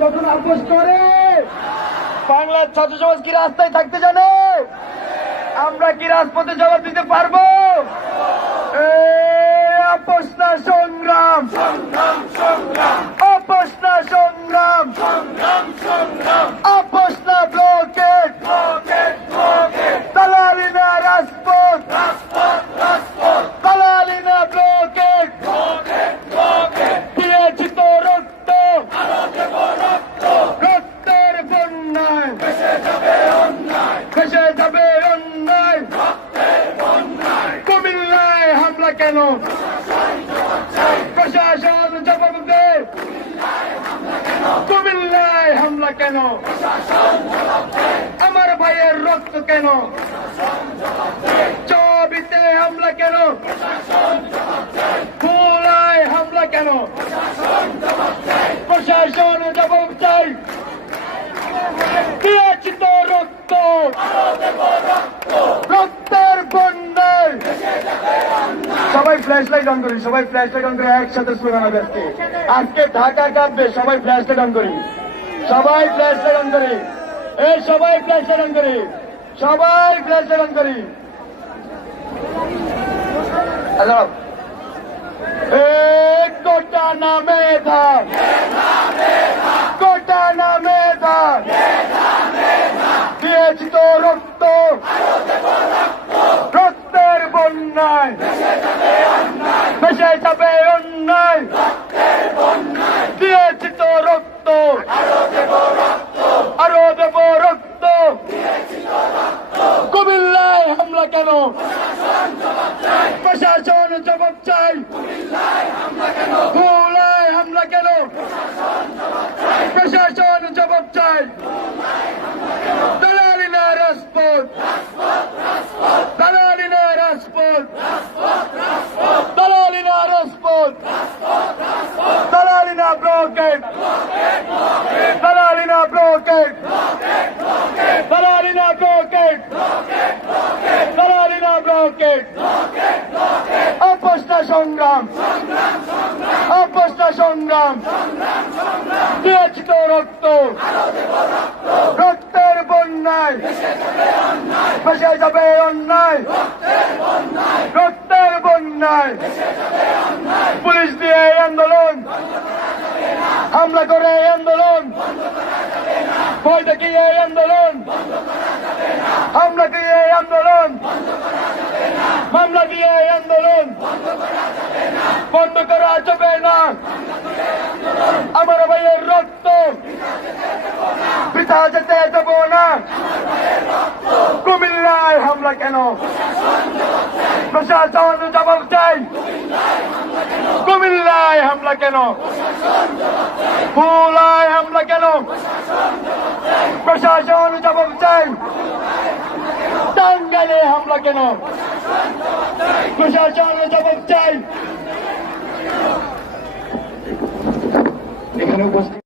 যখন আপোষ করে বাংলার ছাত্র সমাজ কি রাস্তায় থাকতে জানে? আমরা কি রাজপথে জবাব দিতে পারবো? আপোষ না সংগ্রাম, আপোষ না সংগ্রাম, আপোষ না ব্লকেট, দালালি না রাজপথ, দালালি না ব্লকেট, দিয়েছি তো রক্ত, রক্তের বন্যায় ভেসে যাবে অন্যায়। কুমিল্লায় হামলা কেন? প্রশাসন জবাব দে। কুমিল্লায় হামলা কেন? আমার ভাইয়ের রক্ত কেন? চবিতে হামলা কেন? ভোলায় হামলা কেন? প্রশাসন জবাব চাই। দিয়েছি তো রক্ত, রক্তের বন্যায়। সবাই ফ্ল্যাশ লাইট অন করি, সবাই ফ্ল্যাশ লাইট অন করে একসাথে স্লোগান হবে আজকে। আজকে ঢাকা কাঁপবে, সবাই ফ্ল্যাশ লাইট অন করি, সবাই ফ্ল্যাশ লাইট অন করি, এই সবাই ফ্ল্যাশ লাইট অন করি, সবাই ফ্ল্যাশ লাইট অন করি। হ্যালো, কোটা না মেধা, কোটা না মেধা, দিয়েছি তো রক্ত, রক্তের বন্যায় ভেসে যাবে অন্যায়। দিয়েছি তো রক্ত, আরো দেব রক্ত। কুমিল্লায় হামলা কেন? প্রশাসন জবাব চাই। ভোলায় হামলা কেন? প্রশাসন জবাব চাই। দালালি না রাজপথ, দালালি না রাজপথ, দালালি না রাজপথ, দালালি না ব্লকেট, দালালি না ব্লকেট, দালালি না ব্লকেট, দালালি না ব্লকেট। আপোষ না সংগ্রাম, আপোষ না সংগ্রাম, দিয়েছি তো রক্ত, রক্তের বন্যায় ভেসে যাবে অন্যায়, রক্তের বন্যায়। পুলিশ দিয়ে আন্দোলন, হামলা করে আন্দোলন, ভয় দেখিয়ে আন্দোলন, হামলা দিয়ে আন্দোলন, মামলা দিয়ে আন্দোলন বন্ধ করা যাবে না। আমার ভাইয়ের রক্ত বৃথা যেতে দেব না। কুমিল্লায় হামলা কেন? প্রশাসন জবাব চাই। কুমিল্লায় হামলা কেন? ভোলায় হামলা কেন? প্রশাসন জবাব চাই। টাঙ্গাইলে হামলা কেন? প্রশাসন জবাব চাই। এখানে উপস্থিত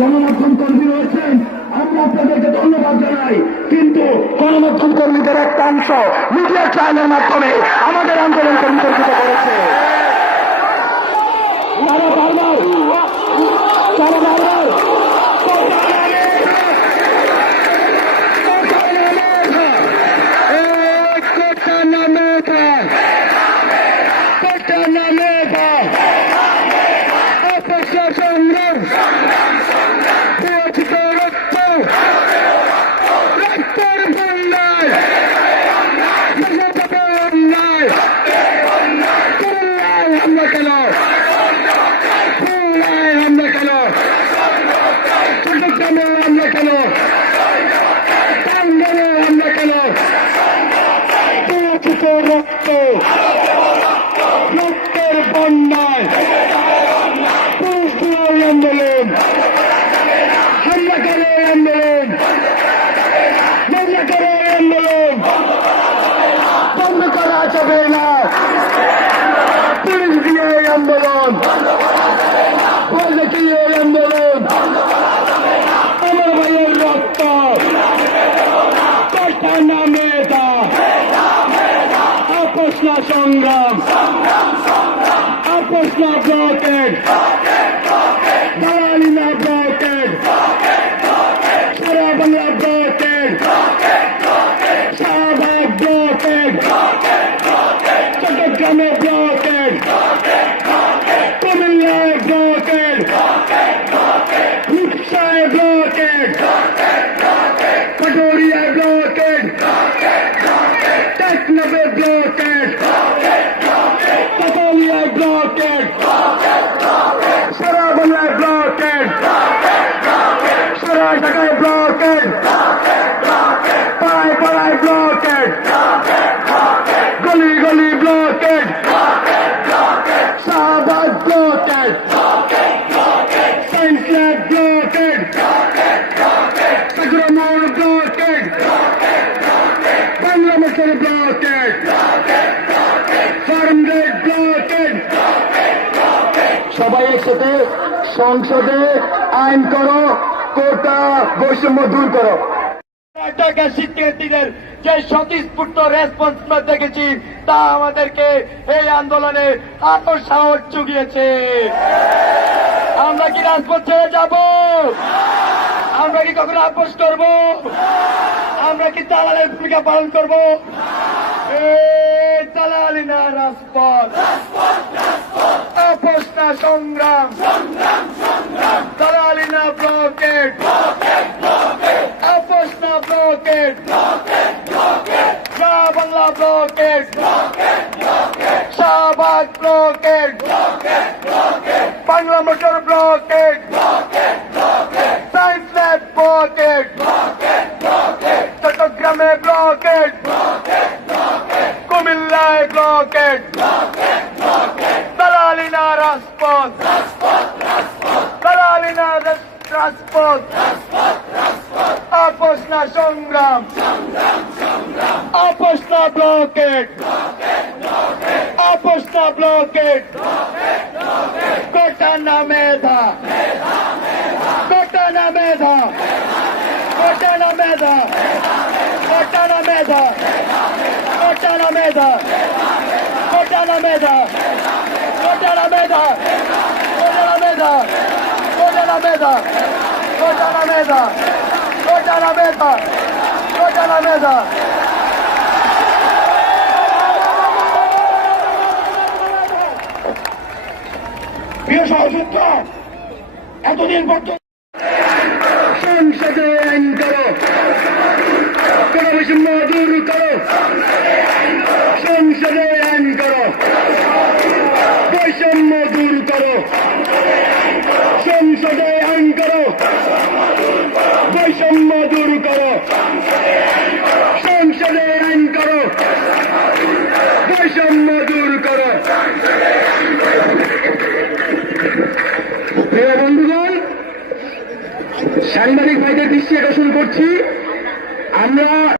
গণমাধ্যম কর্মী রয়েছেন, আমরা আপনাদেরকে ধন্যবাদ জানাই। কিন্তু গণমাধ্যম কর্মীদের একটা অংশ মিডিয়া ট্রায়ালের মাধ্যমে আমাদের আন্দোলনকে বিতর্কিত করেছে। রক্ত রক্তের বন্যায় আন্দোলন হামলা করে আন্দোলন চবে না, পুলিশ দিয়ে এই আন্দোলন, বলে কি এই আন্দোলন, আমার ভাইয়ের রক্ত কথা না মেধা, আপোষ না সংগ্রাম, আপোষ না ব্লকেড, দালালি না ব্লকেড, সারা বাংলা ব্লকেড, শাহবাগ ব্লকেড, চট্টগ্রামে ব্লকেড, কুমিল্লায় ব্লকেড, রূপসায় ব্লকেড, কটোরিয়ায় ব্লকেড, টেকনাফে ব্লকেড, কাপালিয়ায় ব্লকেড, সারা বাংলায় ব্লকেড, সারা ঢাকায় ব্লকেড, পাড়ায় পাড়ায় ব্লকেড, গলি গলি blockade, Shahbag blockade, science lab blockade, Sagarmor blockade, Bangla Motor blockade, Farm Gate blockade. সবাই একসাথে সংসদে আইন করো, কোটা বৈষম্য দূর করো। ঢাকা শিক্ষার্থীদের যে স্বতঃস্ফূর্ত রেসপন্স দেখেছি তা আমাদেরকে এই আন্দোলনে আরো সাহস জুগিয়েছে। আমরা কি রাজপথ ছেড়ে যাব? আমরা কি কখনো আপোষ করব? আমরা কি দালালের ভূমিকা পালন করব? দালালি না রাজপথ, আপোষ না সংগ্রাম, দালালি না ব্লকেড, আপোষ না blocked, Shah Bangla blockade, Shahbag blocked, Bangla Motor blocked, science lab blocked, চট্টগ্রামে ব্লকেড, কুমিল্লায় ব্লকেড, দালালি না রাজপথ, দালালি না রাজপথ, আপোষ না সংগ্রাম, আপোষ না ব্লকেড, আপোষ না ব্লকেড, কোটা না মেধা, কোটা না মেধা, কোটা না মেধা, কোটা না মেধা, কোটা না মেধা, কোটা না মেধা, কোটা না মেধা, কোটা না মেধা, কোটা না মেধা, কোটা না মেধা, কোটা না মেধা, কোটা না মেধা। প্রিয় সহযোদ্ধ, এতদিন পর্যন্ত সংসদে আইন করো, কোন বৈষম্য দূর করো, সংসদে আইন করো, বৈষম্য দূর করো, সংসদে আইন করো, বৈষম্য দূর করো, সংসদে আইন করো, বৈষম্য দূর করো। প্রিয় বন্ধুগণ, সাংবাদিক ভাইদের দৃষ্টি আকর্ষণ করছি, আমরা